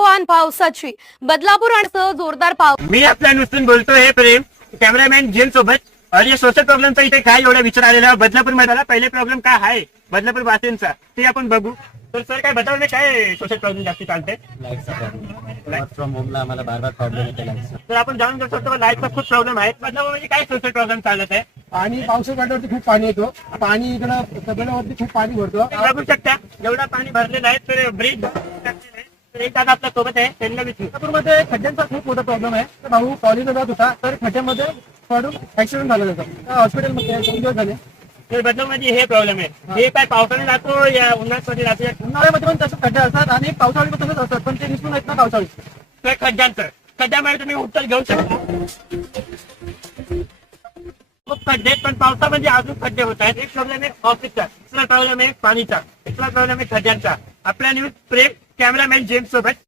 वान पावसाची बदलापूर आणि जोरदार पाऊस. मी आपल्या नुसतं बोलतोय हे प्रेम कॅमेरामॅन जेन सोबत. आणि सोशल प्रॉब्लेमचा इथे काय एवढा विचार आलेला बदलापूर मध्ये. पहिले प्रॉब्लेम काय आहे बदलापूर वासिंचा ते आपण बघू. तर सर काय बदलापूर काय सोशल प्रॉब्लेम जास्त चालते. लाईटचा प्रॉब्लेम वर्क फ्रॉम होमला आम्हाला बार बार प्रॉब्लेम येते लाईटचा. तर आपण जाणून घेऊ शकतो लाईटचा खूप प्रॉब्लेम आहे. बदलापूर म्हणजे काय सोशल प्रॉब्लेम चालत आहे. आणि पावसाळ्यावरती खूप पाणी येतो. पाणी इकडं तबेल्यावरती खूप पाणी भरतो. बघू शकता एवढा पाणी भरलेलं आहे. तर ब्रिज एक दादा आपल्या सोबत आहे त्यांना विचारू. नागपूरमध्ये खड्ड्यांचा खूप मोठा प्रॉब्लेम आहे. तर भाऊ कॉलेजला जात होता तर खड्ड्यामध्ये पडून ऍक्सिडेंट झाला त्याचा. हॉस्पिटलमध्ये 2 दिवस झाले. तर बदलामध्ये हे प्रॉब्लेम आहे. हे काय पावसाने जातो या उन्हाळ्यामध्ये जातो या उन्हाळ्यामध्ये पण तसं खड्डे असतात आणि पावसाळ्यात पण तसंच असतात, पण ते दिसून येत ना पावसाळी. तर खड्ड्यांचं खड्ड्यामुळे तुम्ही उत्तर घेऊ शकता. खूप खड्डे पण पावसामध्ये अजून खड्डे होत आहेत. एक प्रॉब्लेम आहे ऑफिसचा, दुसरा प्रॉब्लेम आहे पाणीचा, तिसरा प्रॉब्लेम आहे खड्ड्यांचा. आपल्या न्यूज प्रेम कॅमेरामॅन जेम्स सोबत.